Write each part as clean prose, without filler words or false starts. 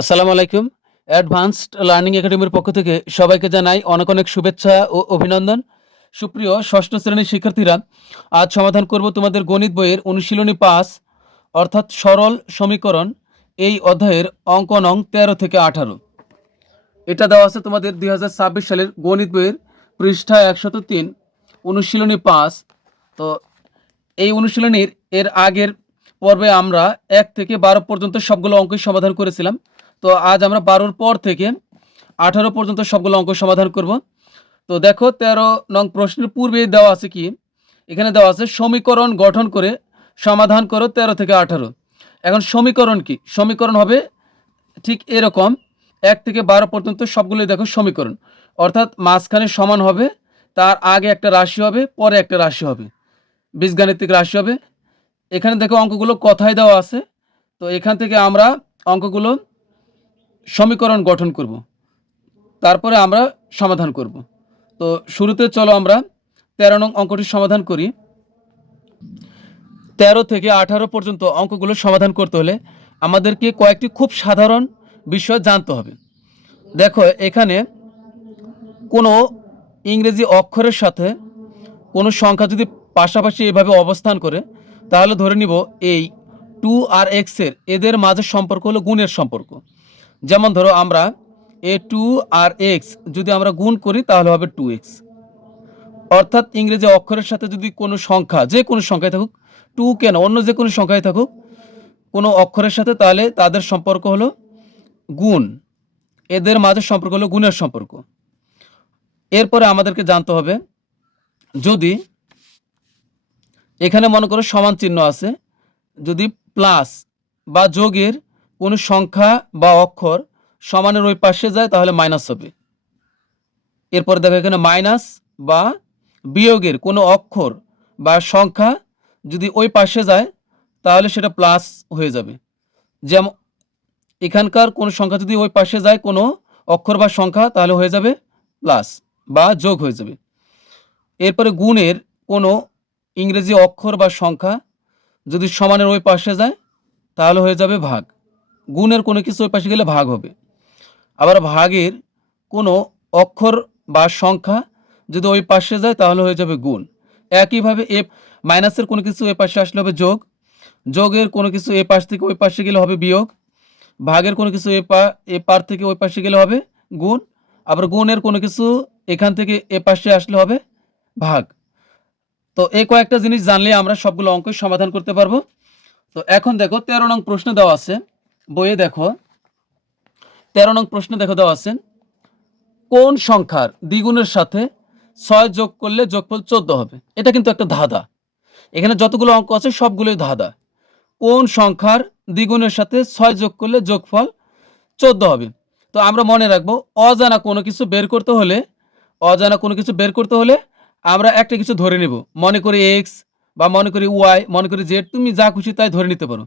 আসসালামু আলাইকুম। Advanced learning একাডেমির পক্ষ থেকে সবাইকে জানাই অনেক অনেক শুভেচ্ছা ও অভিনন্দন। সুপ্রিয় ষষ্ঠ শ্রেণীর শিক্ষার্থীরা, আজ সমাধান করব তোমাদের গণিত বইয়ের অনুশীলনী ৫ অর্থাৎ সরল সমীকরণ, এই অধ্যায়ের অঙ্ক নং ১৩ থেকে ১৮। এটা দেওয়া আছে তোমাদের ২০২৬ সালের গণিত বইয়ের পৃষ্ঠা ১০৩, অনুশীলনী ৫। তো এই অনুশীলনীর এর আগের পর্বে আমরা ১ থেকে ১২ পর্যন্ত সবগুলো অঙ্কই সমাধান করেছিলাম। তো আজ আমরা ১২র পর থেকে ১৮ পর্যন্ত সবগুলো অঙ্ক সমাধান করব। তো দেখো ১৩ নং প্রশ্নের পূর্বে দেওয়া আছে কি, এখানে দেওয়া আছে সমীকরণ গঠন করে সমাধান করো ১৩ থেকে ১৮। এখন সমীকরণ কি? সমীকরণ হবে ঠিক এরকম, ১ থেকে ১২ পর্যন্ত সবগুলোই দেখো সমীকরণ, অর্থাৎ মাঝখানে সমান হবে, তার আগে একটা রাশি হবে, পরে একটা রাশি হবে, বীজগাণিতিক রাশি হবে। এখানে দেখো অঙ্কগুলো কথায় দেওয়া আছে। তো এখান থেকে আমরা অঙ্কগুলো সমীকরণ গঠন করব, তারপরে আমরা সমাধান করব। তো শুরুতে চলো আমরা ১৩ নং অঙ্কটি সমাধান করি। ১৩ থেকে ১৮ পর্যন্ত অঙ্কগুলো সমাধান করতে হলে আমাদেরকে কয়েকটি খুব সাধারণ বিষয় জানতে হবে। দেখো এখানে কোনো ইংরেজি অক্ষরের সাথে কোনো সংখ্যা যদি পাশাপাশি এভাবে অবস্থান করে, তাহলে ধরে নিব এই 2 আর x এদের মাঝে সম্পর্ক হলো গুণের সম্পর্ক। যেমন ধরো আমরা এ 2 আর x যদি আমরা গুণ করি তাহলে হবে 2x। অর্থাৎ ইংরেজি অক্ষরের সাথে যদি কোনো সংখ্যা, যে কোনো সংখ্যায় থাকুক, 2 কেন, অন্য যে কোনো সংখ্যায় থাকুক, কোনো অক্ষরের সাথে, তাহলে তাদের সম্পর্ক হলো গুণ, এদের মাঝে সম্পর্ক হলো গুণের সম্পর্ক। এরপরে আমাদেরকে জানতে হবে, যদি এখানে মনে করো সমান চিহ্ন আছে, যদি প্লাস বা যোগের কোনো সংখ্যা বা অক্ষর সমানের ওই পাশে যায় তাহলে মাইনাস হবে। এরপরে দেখো এখানে মাইনাস বা বিয়োগের কোনো অক্ষর বা সংখ্যা যদি ওই পাশে যায় তাহলে সেটা প্লাস হয়ে যাবে। যেমন এখানকার কোনো সংখ্যা যদি ওই পাশে যায়, কোনো অক্ষর বা সংখ্যা, তাহলে হয়ে যাবে প্লাস বা যোগ হয়ে যাবে। এরপরে গুণের কোনো ইংরেজি অক্ষর বা সংখ্যা যদি সমানের ওই পাশে যায় তাহলে হয়ে যাবে ভাগ। গুণের কোনো কিছু ওই পাশে গেলে ভাগ হবে। আবার ভাগের কোনো অক্ষর বা সংখ্যা যদি ওই পাশে যায় তাহলে হয়ে যাবে গুণ। একইভাবে মাইনাসের কোনো কিছু এ পাশে আসলে হবে যোগ, যোগের কোনো কিছু এ পাশ থেকে ওই পাশে গেলে হবে বিয়োগ, ভাগের কোনো কিছু এ পার থেকে ওই পাশে গেলে হবে গুণ, আবার গুণের কোনো কিছু এখান থেকে এ পাশে আসলে হবে ভাগ। তো এই কয়েকটা জিনিস জানলে আমরা সবগুলো অঙ্ক সমাধান করতে পারবো। তো এখন দেখো ১৩ নং প্রশ্ন দেওয়া আছে বইয়ে, দেখো ১৩ নং প্রশ্ন দেখো দেওয়া আছে, কোন সংখ্যার দ্বিগুণের সাথে ৬ যোগ করলে যোগফল ১৪ হবে। এটা কিন্তু একটা ধাঁধা, এখানে যতগুলো অঙ্ক আছে সবগুলোই ধাঁধা। কোন সংখ্যার দ্বিগুণের সাথে ৬ যোগ করলে যোগফল ১৪ হবে। তো আমরা মনে রাখবো, অজানা কোনো কিছু বের করতে হলে, অজানা কোনো কিছু বের করতে হলে আমরা একটা কিছু ধরে নেব। মনে করি এক্স বা মনে করি ওয়াই, মনে করি জেড, তুমি যা খুশি তাই ধরে নিতে পারো।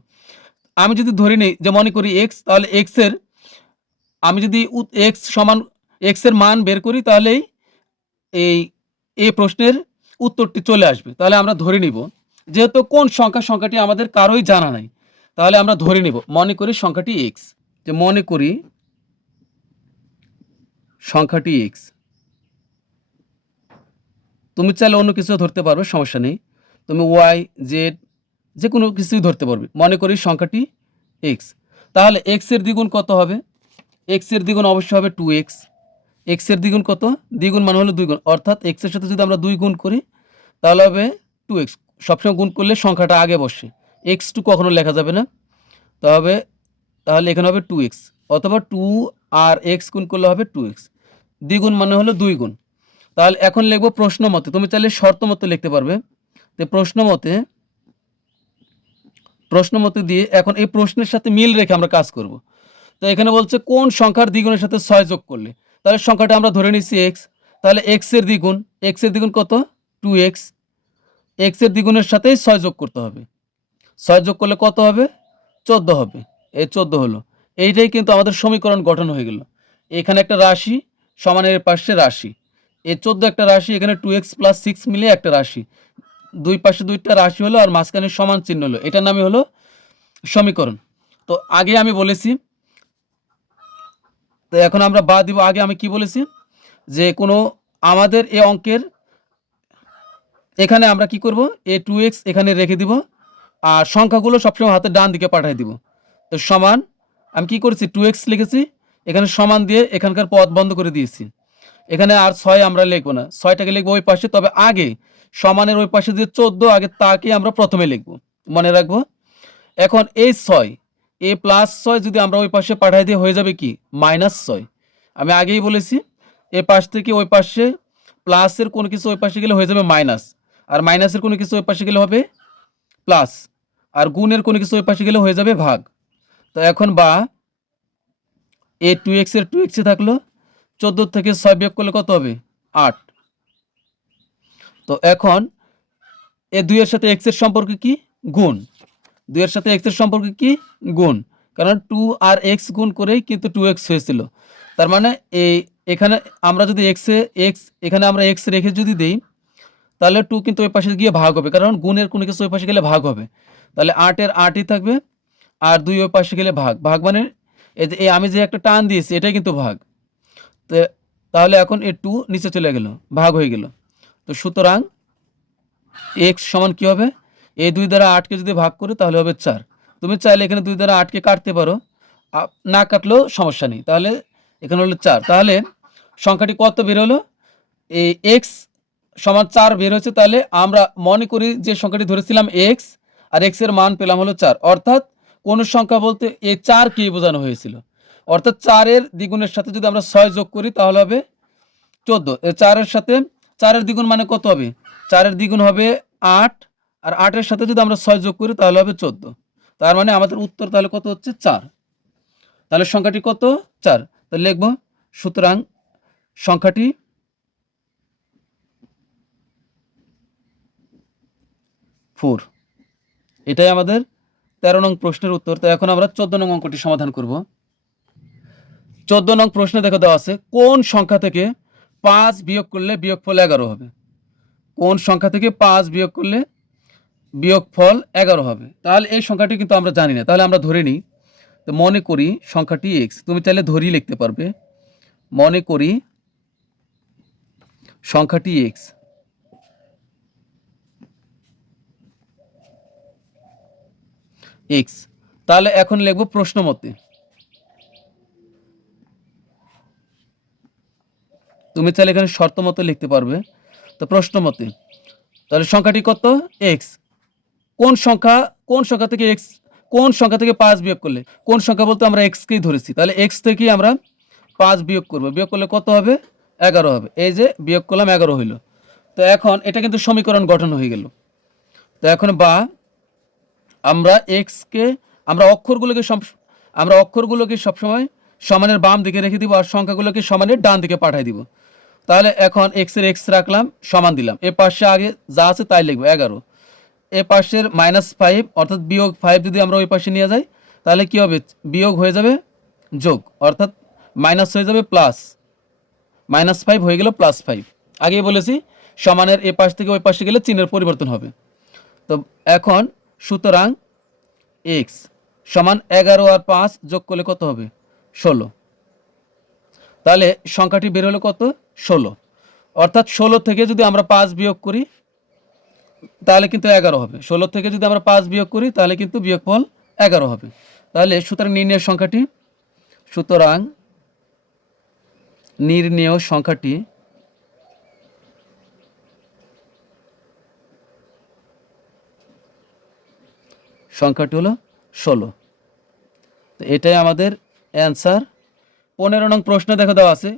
আমি যদি ধরে নিই যে মনে করি এক্স, তাহলে এক্সের, আমি যদি এক্স সমান এক্সের মান বের করি তাহলেই এই এই প্রশ্নের উত্তরটি চলে আসবে। তাহলে আমরা ধরে নিব, যেহেতু কোন সংখ্যাটি আমাদের কারোই জানা নাই, তাহলে আমরা ধরে নিব মনে করি সংখ্যাটি এক্স, যে মনে করি সংখ্যাটি এক্স। তুমি চাইলে অন্য কিছু ধরতে পারবে, সমস্যা নেই। তুমি ওয়াই জেড যে কোনো কিছুই ধরতে পারবে। মনে করি সংখ্যাটি এক্স, তাহলে এক্সের দ্বিগুণ কত হবে? এক্সের দ্বিগুণ অবশ্যই হবে 2x। এক্সের দ্বিগুণ কত? দ্বিগুণ মানে হলো 2 গুণ, অর্থাৎ এক্সের সাথে যদি আমরা 2 গুণ করি তাহলে হবে 2x। সবসময় গুণ করলে সংখ্যাটা আগে বসে, x2 কখনো লেখা যাবে না। তবে তাহলে এখানে হবে 2x, অথবা 2 আর x গুণ করলে হবে 2x। দ্বিগুণ মানে হলো 2 গুণ। তাহলে এখন লিখবো প্রশ্ন মতে, তুমি চাইলে শর্ত মতে লিখতে পারবে। তো প্রশ্ন মতে দিয়ে এখন এই প্রশ্নের সাথে মিল রেখে আমরা কাজ করব। তো এখানে বলছে কোন সংখ্যার দ্বিগুণের সাথে 6 যোগ করলে, তাহলে সংখ্যাটা আমরা ধরে নিচ্ছি x, তাহলে x এর দ্বিগুণ কত? 2x। x এর দ্বিগুণের সাথেই 6 যোগ করতে হবে, 6 যোগ করলে কত হবে? 14 হবে। এই 14 হলো, এইটাই কিন্তু আমাদের সমীকরণ গঠন হয়ে গেল। এখানে একটা রাশি সমানের পাশে রাশি, এই 14 একটা রাশি, এখানে 2x প্লাস 6 মিলে একটা রাশি, দুই পাশে দুইটা রাশি হলো আর মাঝখানে সমান চিহ্ন হলো, এটার নামই হলো সমীকরণ। তো আগে আমি বলেছি তো এখন আমরা বা দিব। আগে আমি কি বলেছি যে কোনো আমাদের এই অঙ্কের এখানে আমরা কি করব, a2x এখানে রেখে দিব আর সংখ্যাগুলো সবসময় হাতের ডান দিকে পাঠিয়ে দিব। তো সমান আমি কি করেছি 2x লিখেছি, এখানে সমান দিয়ে এখানকার পথ বন্ধ করে দিয়েছি। এখানে আর 6 আমরা লিখবো না, 6টাকে লিখবো ওই পাশে, তবে আগে সমানের ওই পাশে যে 14 আগে তাকে আমরা প্রথমে লিখবো, মনে রাখবো। এখন এই 6 এ প্লাস 6 যদি আমরা ওই পাশে পাঠিয়ে দিয়ে হয়ে যাবে কি -6। আমি আগেই বলেছি এই পাশ থেকে ওই পাশে প্লাসের কোনো কিছু ওই পাশে গেলে হয়ে যাবে মাইনাস, আর মাইনাসের কোনো কিছু ওই পাশে গেলে হবে প্লাস, আর গুণের কোনো কিছু ওই পাশে গেলে হয়ে যাবে ভাগ। তো এখন বা এ 2x এর 2x থাকলো, 14 থেকে 6 বিয়োগ করলে কত হবে 8। তো এখন এ 2 এর সাথে x এর সম্পর্ক কি গুণ, 2 এর সাথে x এর সম্পর্ক কি গুণ, কারণ 2 আর x গুণ করেই কিন্তু 2x হয়েছিল। তার মানে এই এখানে আমরা যদি x এখানে আমরা x রেখে যদি দেই তাহলে 2 কিন্তু ওই পাশে গিয়ে ভাগ হবে, কারণ গুণের কোনো কিছু ওই পাশে গেলে ভাগ হবে। তাহলে 8 এর 8ই থাকবে আর 2 ওই পাশে গেলে ভাগ, ভাগ মানে এই যে আমি যে একটা টান দিয়েছি এটাই কিন্তু ভাগ। তাহলে এখন এই 2 নিচে চলে গেল, ভাগ হয়ে গেল। তো সুতরাং x সমান কি হবে, এই 2 দ্বারা 8কে যদি ভাগ করি তাহলে হবে 4। তুমি চাইলে এখানে 2 দ্বারা 8কে কাটতে পারো, না কাটলেও সমস্যা নেই। তাহলে এখানে হলো 4। তাহলে সংখ্যাটি কত বের হলো, এই x সমান 4 বের হয়েছে। তাহলে আমরা মনে করি যে সংখ্যাটি ধরেছিলাম x, আর x এর মান পেলাম হলো 4। অর্থাৎ কোন সংখ্যা বলতে এই 4কেই বোঝানো হয়েছিল। অর্থাৎ 4 এর দ্বিগুণের সাথে যদি আমরা 6 যোগ করি তাহলে হবে 14। 4 এর সাথে 4 এর দ্বিগুণ মানে কত হবে, 4 এর দ্বিগুণ হবে 8, আর 8 এর সাথে যদি আমরা 6 যোগ করি তাহলে হবে 14। তার মানে আমাদের উত্তর তাহলে কত হচ্ছে 4। তাহলে সংখ্যাটি কত 4। তাহলে লিখব সুতরাং সংখ্যাটি 4। এটাই আমাদের 13 নং প্রশ্নের উত্তর। তো এখন আমরা 14 নং অঙ্কটি সমাধান করব। 14 নং প্রশ্নে দেখে দেওয়া আছে কোন সংখ্যা থেকে 5 বিয়োগ করলে বিয়োগফল 11 হবে। কোন সংখ্যা থেকে 5 বিয়োগ করলে বিয়োগফল 11 হবে। তাহলে এই সংখ্যাটি কিন্তু আমরা জানি না, তাহলে আমরা ধরে নিই। তো মনে করি সংখ্যাটি x, তুমি চাইলে ধরেই লিখতে পারবে। মনে করি সংখ্যাটি x, x। তাহলে এখন লিখব প্রশ্ন মতে, তুমি চাইলে এখানে শর্ত মতো লিখতে পারবে। তো প্রশ্ন মতে তাহলে সংখ্যাটি কত x, কোন সংখ্যা থেকে x, কোন সংখ্যা থেকে 5 বিয়োগ করলে, কোন সংখ্যা বলতে আমরা x কেই ধরেছি, তাহলে x থেকেই আমরা 5 বিয়োগ করব, বিয়োগ করলে কত হবে 11 হবে। এই যে বিয়োগ করলাম 11 হইল। তো এখন এটা কিন্তু সমীকরণ গঠন হয়ে গেল। তো এখন বা আমরা x কে আমরা অক্ষরগুলোকে সবসময় সমানের বাম দিকে রেখে দিব আর সংখ্যাগুলোকে সমানের ডান দিকে পাঠিয়ে দিব। তাহলে এখন x এর x রাখলাম, সমান দিলাম, এ পাশে আগে যা আছে তাই লিখবো 11, এ পাশের -5 অর্থাৎ বিয়োগ 5 যদি আমরা ওই পাশে নিয়ে যাই তাহলে কি হবে, বিয়োগ হয়ে যাবে যোগ, অর্থাৎ মাইনাস হয়ে যাবে প্লাস, -5 হয়ে গেল +5। আগেই বলেছি সমানের এ পাশ থেকে ওই পাশে গেলে চিহ্নের পরিবর্তন হবে। তো এখন সুতরাং x সমান 11 আর 5 যোগ করলে কত হবে 16। তাহলে সংখ্যাটি বের হলো কত 16। অর্থাৎ 16 থেকে যদি আমরা 5 বিয়োগ করি তাহলে কিন্তু 11 হবে। 16 থেকে যদি আমরা 5 বিয়োগ করি তাহলে কিন্তু বিয়োগফল 11 হবে। তাহলে সুতরাং নির্ণেয় সংখ্যাটি হলো 16। তো এটাই আমাদের অ্যান্সার। 15 নং প্রশ্নে দেখা দেওয়া আছে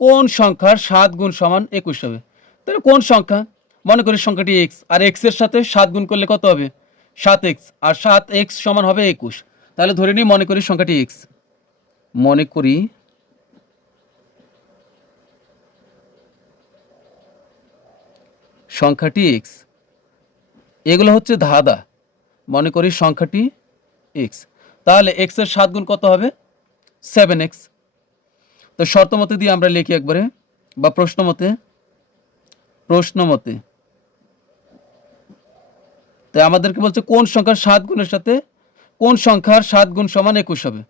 কোন সংখ্যার 7 গুণ সমান 21 হবে। তাহলে কোন সংখ্যা, মনে করি সংখ্যাটি x, আর x এর সাথে 7 গুণ করলে কত হবে 7x, আর 7x সমান হবে 21। তাহলে ধরে নিই মনে করি সংখ্যাটি x, মনে করি সংখ্যাটি x, এগুলো হচ্ছে ধাঁধা। মনে করি সংখ্যাটি x, তাহলে x এর 7 গুণ কত হবে 7x। তো শর্ত মতে দিয়ে আমরা লিখি একবারে, বা প্রশ্ন মতে তো আমাদেরকে বলছে কোন সংখ্যার 7 গুণের সাথে কোন সংখ্যার 7 গুণ সমান 21 হবে।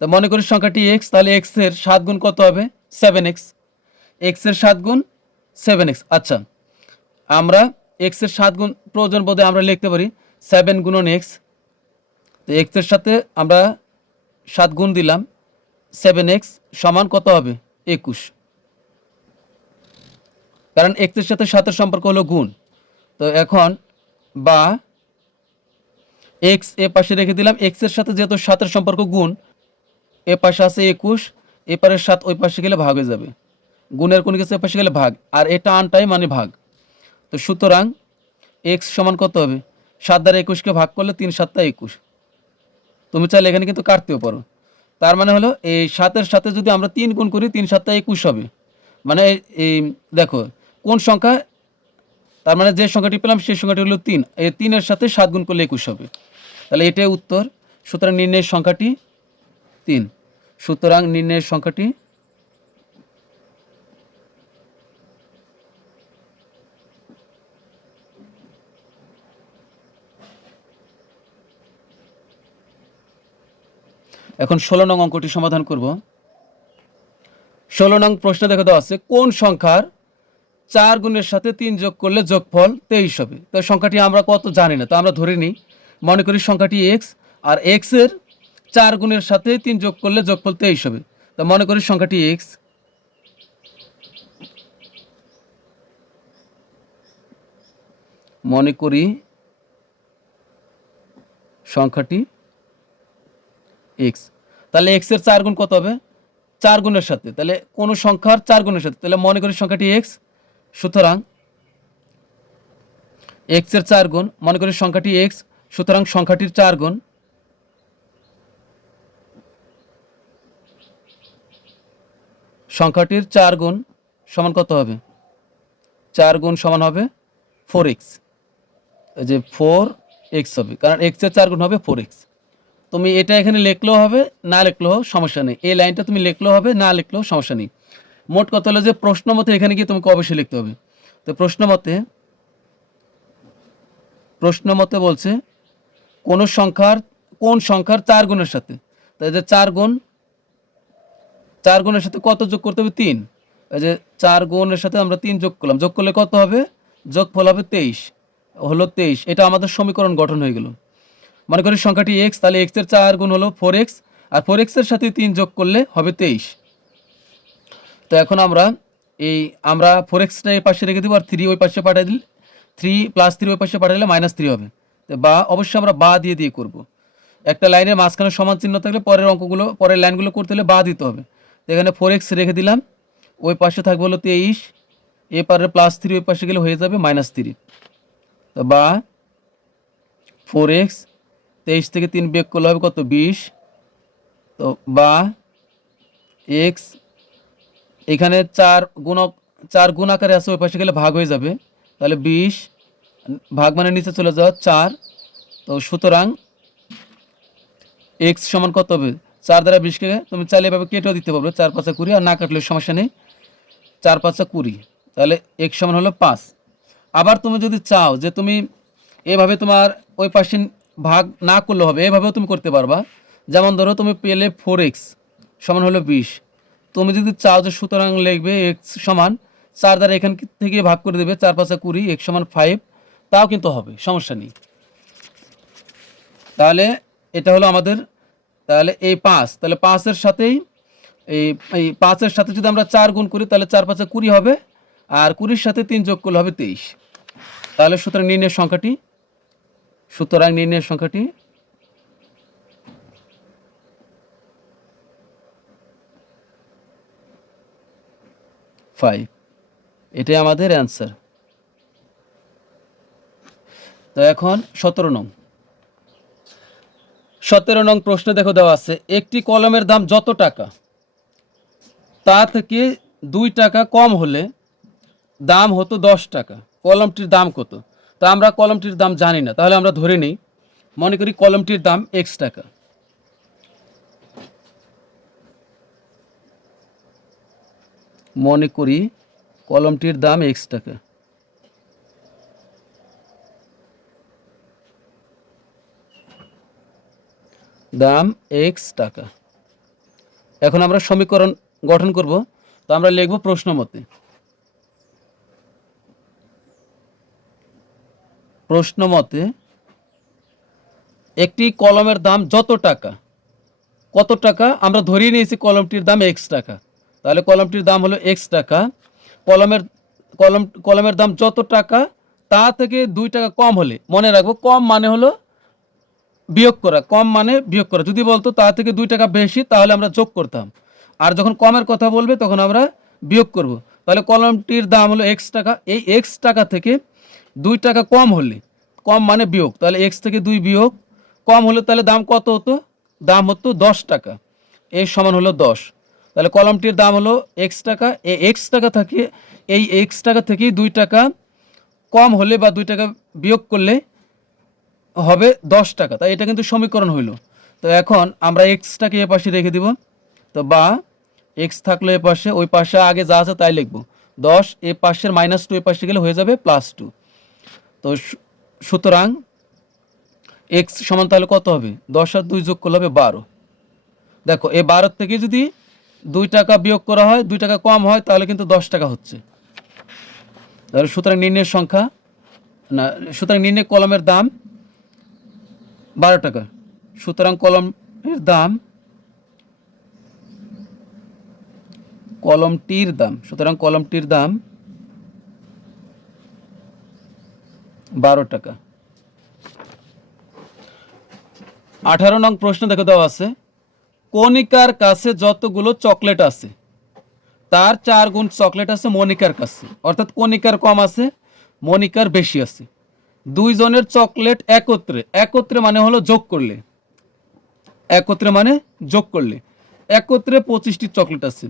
তা মনে করি সংখ্যাটি এক্স, তাহলে এক্স এর 7 গুণ কত হবে? 7x। এক্স এর 7 গুণ 7x। আচ্ছা, আমরা এক্স এর 7 গুণ প্রয়োজন বোধে আমরা লিখতে পারি 7 গুণন এক্স। তো এক্স এর সাথে আমরা 7 গুণ দিলাম, 7x সমান কত হবে? 21। কারণ এক্স এর সাথে 7 এর সম্পর্ক হলো গুণ। তো এখন বা এক্স এ পাশে রেখে দিলাম, এক্স এর সাথে যেহেতু 7 এর সম্পর্ক গুণ, এ পাশে আছে 21, এপারের 7 ওই পাশে গেলে ভাগ হয়ে যাবে, গুণের কোন কিছু এ পাশে গেলে ভাগ, আর এটা আনটাই মানে ভাগ। তো সুতরাং এক্স সমান কত হবে? 7 দ্বারা 21কে ভাগ করলে 3 7 21। তুমি চাইলে এখানে কিন্তু কাটতেও পারো। তার মানে হলো এই 7-এর সাথে যদি আমরা 3 গুণ করি 3 7 21 হবে। মানে এই দেখো কোন সংখ্যা, তার মানে যে সংখ্যাটি পেলাম সেই সংখ্যাটি হলো 3, এই 3-এর সাথে 7 গুণ করলে 21 হবে। তাহলে এটাই উত্তর। সুতরাং নির্ণয়ের সংখ্যাটি 3। সুতরাং নির্ণয়ের সংখ্যাটি এখন 16 নং অঙ্কটি সমাধান করব। 16 নং প্রশ্নে দেখা দেওয়া আছে কোন সংখ্যার 4 গুণের সাথে 3 যোগ করলে যোগফল 23 হবে। তো সংখ্যাটি আমরা কত জানি না, তো আমরা ধরে নিই, মনে করি সংখ্যাটি এক্স, আর এক্স এর 4 গুণের সাথে 3 যোগ করলে যোগফল 23 হবে। তো মনে করি সংখ্যাটি এক্স, মনে করি সংখ্যাটি এক্স। তাহলে এক্স এর 4 গুণ কত হবে? 4 গুণের সাথে, তাহলে কোন সংখ্যার 4 গুণের সাথে, তাহলে মনে করি সংখ্যাটি এক্স। সুতরাং এক্স এর 4 গুণ, মনে করি সংখ্যাটি এক্স, সুতরাং সংখ্যাটির 4 গুণ, সংখ্যাটির 4 গুণ সমান কত হবে? 4 গুণ সমান হবে 4x। এই যে 4x হবে, কারণ x এর 4 গুণ হবে 4x। তুমি এটা এখানে লিখলেও হবে, না লিখলেও সমস্যা নেই, এই লাইনটা তুমি লিখলেও হবে, না লিখলেও সমস্যা নেই। মোট কথা হলো যে প্রশ্ন মতে এখানে গিয়ে তোমাকে অবশ্যই লিখতে হবে। তো প্রশ্ন মতে বলছে কোন সংখ্যার 4 গুণের সাথে, তাই যে 4 গুণের সাথে কত যোগ করতে হবে? 3। এই যে 4 গুণের সাথে আমরা 3 যোগ করলাম, যোগ করলে কত হবে? যোগফল হবে 23, হলো 23। এটা আমাদের সমীকরণ গঠন হয়ে গেল। মনে করি সংখ্যাটি এক্স, তাহলে এক্স এর 4 গুণ হলো 4x, আর 4x এর সাথে 3 যোগ করলে হবে 23। তো এখন আমরা 4xটা এই পাশে রেখে দেবো, আর 3 ওই পাশে পাঠিয়ে দিলে 3 + 3 ওই পাশে পাঠালে -3 হবে। তো বা অবশ্যই আমরা বা দিয়ে করব। একটা লাইনের মাঝখানে সমান চিহ্ন থাকলে পরের লাইনগুলো করতে হলে বা দিতে হবে। তো এখানে 4x রেখে দিলাম, ওই পাশে থাকবে হলো 23, এপারে +3 ওই পাশে গেলে হয়ে যাবে -3। তো বা 4x, 23 থেকে 3 বিয়োগ করলে হবে কত? 20। তো বা x, এখানে 4 গুণ আকারে আছে, ওই পাশে গেলে ভাগ হয়ে যাবে, তাহলে 20 ভাগ মানে নিচে চলে যাওয়া 4। তো সুতরাং x সমান কত হবে? 4 দ্বারা 20কে তুমি চাইলে এভাবে কেটেও দিতে পারবে, 4 5 20, আর না কাটলে সমস্যা নেই, 4 5 20। তাহলে x সমান হলো 5। আবার তুমি যদি চাও যে তুমি এভাবে তোমার ওই পাশে ভাগ না করলে হবে, এভাবেও তুমি করতে পারবা। যেমন ধরো তুমি পেলে 4x সমান হলো 20, তুমি যদি চাও যে সুতরাং লিখবে x সমান 4 দ্বারা এখান থেকে ভাগ করে দেবে, 4 5 20, x সমান 5, তাও কিন্তু হবে, সমস্যা নেই। তাহলে এটা হলো আমাদের, তাহলে এই 5, তাহলে 5-এর সাথেই এই 5-এর সাথে যদি আমরা 4 গুণ করি তাহলে 4 5 20 হবে, আর 20-র সাথে 3 যোগ করলে হবে 23। তাহলে সুতরাং নির্ণয়ের সংখ্যাটি 5, এটাই আমাদের অ্যান্সার। তো এখন 17 নং প্রশ্নে দেখো দেওয়া আছে একটি কলমের দাম যত টাকা তা থেকে 2 টাকা কম হলে দাম হতো 10 টাকা, কলমটির দাম কত? তা আমরা কলমটির দাম জানি না, তাহলে আমরা ধরে নিই, মনে করি কলমটির দাম x টাকা। মনে করি কলমটির দাম x টাকা। দাম x টাকা। এখন আমরা সমীকরণ গঠন করব। তো আমরা লিখব প্রশ্ন মতে। প্রশ্ন মতে একটি কলমের দাম যত টাকা, কত টাকা আমরা ধরিয়ে নিয়েছি কলমটির দাম এক্স টাকা, তাহলে কলমটির দাম হলো এক্স টাকা। কলমের কলমের দাম যত টাকা তা থেকে 2 টাকা কম হলে, মনে রাখবো কম মানে হলো বিয়োগ করা, কম মানে বিয়োগ করা। যদি বলতো তা থেকে 2 টাকা বেশি তাহলে আমরা যোগ করতাম, আর যখন কমের কথা বলবে তখন আমরা বিয়োগ করব। তাহলে কলমটির দাম হলো এক্স টাকা, এই এক্স টাকা থেকে 2 টাকা কম হলে, কম মানে বিয়োগ, তাহলে এক্স থেকে 2 বিয়োগ, কম হলে তাহলে দাম কত হতো? দাম হতো 10 টাকা। এই সমান হলো 10। তাহলে কলমটির দাম হলো এক্স টাকা, এই এক্স টাকা থেকে, এই এক্স টাকা থেকেই 2 টাকা কম হলে বা 2 টাকা বিয়োগ করলে হবে 10 টাকা। তাই এটা কিন্তু সমীকরণ হইল। তো এখন আমরা এক্সটাকে এ পাশে রেখে দিব। তো বা এক্স থাকলো এ পাশে, ওই পাশে আগে যা আছে তাই লিখব। 10 এ পাশের -2 এ পাশে গেলে হয়ে যাবে +2। তো সুতরাং এক্স সমান তাহলে কত হবে? 10 আর 2 যোগ করলে হবে 12। দেখো এই 12 থেকে যদি 2 টাকা বিয়োগ করা হয়, 2 টাকা কম হয়, তাহলে কিন্তু 10 টাকা হচ্ছে। তাহলে সুতরাং নির্ণয়ের সংখ্যা না, সুতরাং নির্ণয় কলমের দাম 12 টাকা। সুতরাং কলমটির দাম, সুতরাং কলমটির দাম 12 টাকা। 18 নং প্রশ্ন দেখে দেওয়া আছে, কণিকার কাছে যতগুলো চকলেট আছে তার 4 গুণ চকলেট আছে মনিকার কাছে। অর্থাৎ কণিকার কম আছে, মনিকার বেশি আছে। দুইজনের চকলেট একত্রে, একত্রে মানে হলো যোগ করলে, একত্রে মানে যোগ করলে, একত্রে 25টি চকলেট আছে,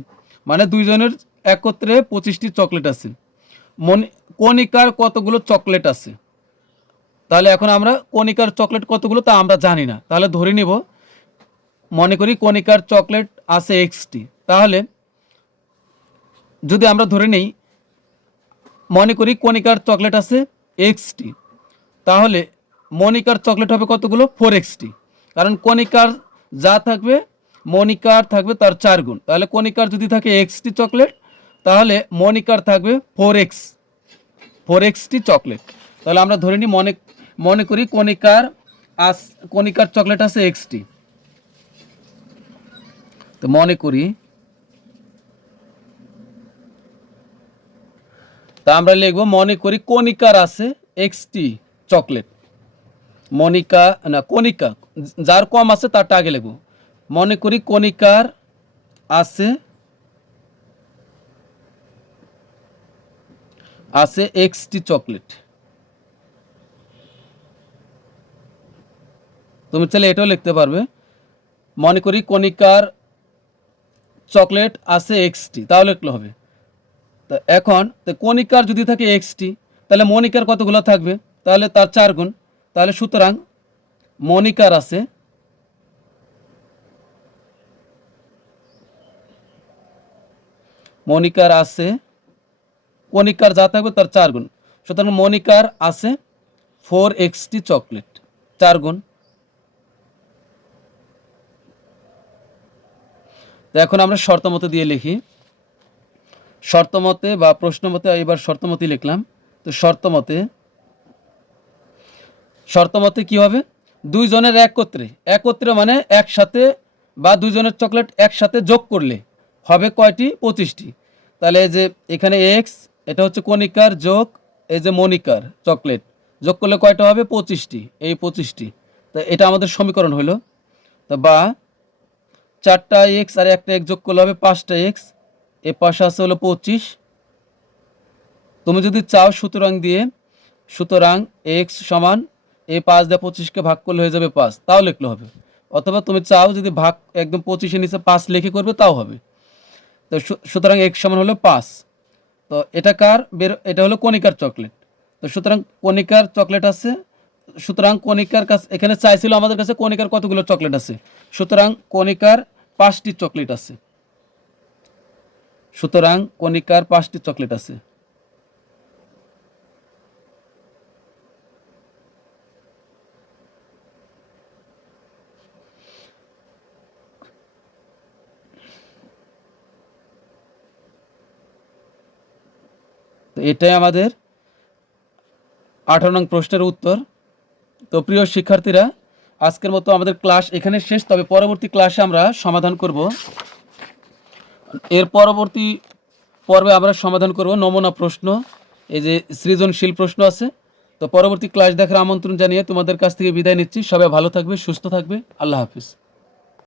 মানে দুইজনের একত্রে 25টি চকলেট আছে। কণিকার কতগুলো চকলেট আছে? তাহলে এখন আমরা কণিকার চকলেট কতগুলো তা আমরা জানি না, তাহলে ধরে নিব, মনে করি কণিকার চকলেট আছে এক্সটি। তাহলে যদি আমরা ধরে নেই, মনে করি কণিকার চকলেট আছে এক্সটি, তাহলে মনিকার চকলেট হবে কতগুলো? 4xটি। কারণ কণিকার যা থাকবে মনিকার থাকবে তার 4 গুণ। তাহলে কণিকার যদি থাকে এক্সটি চকলেট, তাহলে মনিকার থাকবে 4xটি চকলেট। তাহলে আমরা ধরে নিই, মনে করি কণিকার চকলেট আছে এক্সটি। তো মনে করি, তা আমরা লিখব মনে করি কণিকার আছে এক্সটি চকলেট। মনিকা না, কণিকা যার কম আছে তারটা আগে লিখব। মনে করি কণিকার আছে এক্সটি চকলেট। তুমি চাইলে এটাও লিখতে পারবে, মনে করি কণিকার চকলেট আছে এক্সটি, তাহলে লিখলে হবে। তো এখন কণিকার যদি থাকে এক্সটি, তাহলে মনিকার কতগুলো থাকবে? তাহলে তার 4 গুণ। তাহলে সুতরাং মনিকার আছে, মনিকার আছে, কণিকার যা থাকবে তার 4 গুণ। সুতরাং মনিকার আছে 4xটি চকলেট, 4 গুণ। তো এখন আমরা শর্তমতে দিয়ে লিখি। শর্তমতে বা প্রশ্নমতে, এবার শর্তমতে লিখলাম। তো শর্তমতে কি হবে? দুইজনের একত্রে, একত্রে মানে একসাথে, বা দুইজনের চকলেট একসাথে যোগ করলে হবে কয়টি? 25টি। তাহলে এই যে এখানে এক্স, এটা হচ্ছে কণিকার, যোগ এই যে মনিকার চকলেট, যোগ করলে কয়টা হবে? 25টি, এই 25টি। তো এটা আমাদের সমীকরণ হলো। তো বা 4টা এক্স আর একটা এক্স যোগ করলে হবে 5টা এক্স, এ পাশে আছে হলো 25। তুমি যদি চাও সুতরাং এক্স সমান এই 5 দিয়ে 25কে ভাগ করলে হয়ে যাবে 5, তাও লিখলে হবে। অথবা তুমি চাও যদি ভাগ একদম 25-এর নিচে 5 লিখে করবে, তাও হবে। তো সুতরাং এক্স সমান হলো 5। তো এটা কার এটা হলো কণিকার চকলেট। তো সুতরাং কণিকার চকলেট আছে, সুতরাং কণিকার কাছে এখানে চাইছিল আমাদের কাছে কণিকার কতগুলো চকলেট আছে, সুতরাং কণিকার 5টি চকলেট আছে। সুতরাং কণিকার 5টি চকলেট আছে। এটাই আমাদের 18 নং প্রশ্নের উত্তর। তো প্রিয় শিক্ষার্থীরা, আজকের মতো আমাদের ক্লাস এখানে শেষ, তবে পরবর্তী ক্লাসে আমরা সমাধান করব। এর পরবর্তী পর্বে আমরা সমাধান করব নমুনা প্রশ্ন, এই যে সৃজনশীল প্রশ্ন আছে। তো পরবর্তী ক্লাস দেখার আমন্ত্রণ জানিয়ে তোমাদের কাছ থেকে বিদায় নিচ্ছি। সবাই ভালো থাকবে, সুস্থ থাকবে। আল্লাহ হাফিজ।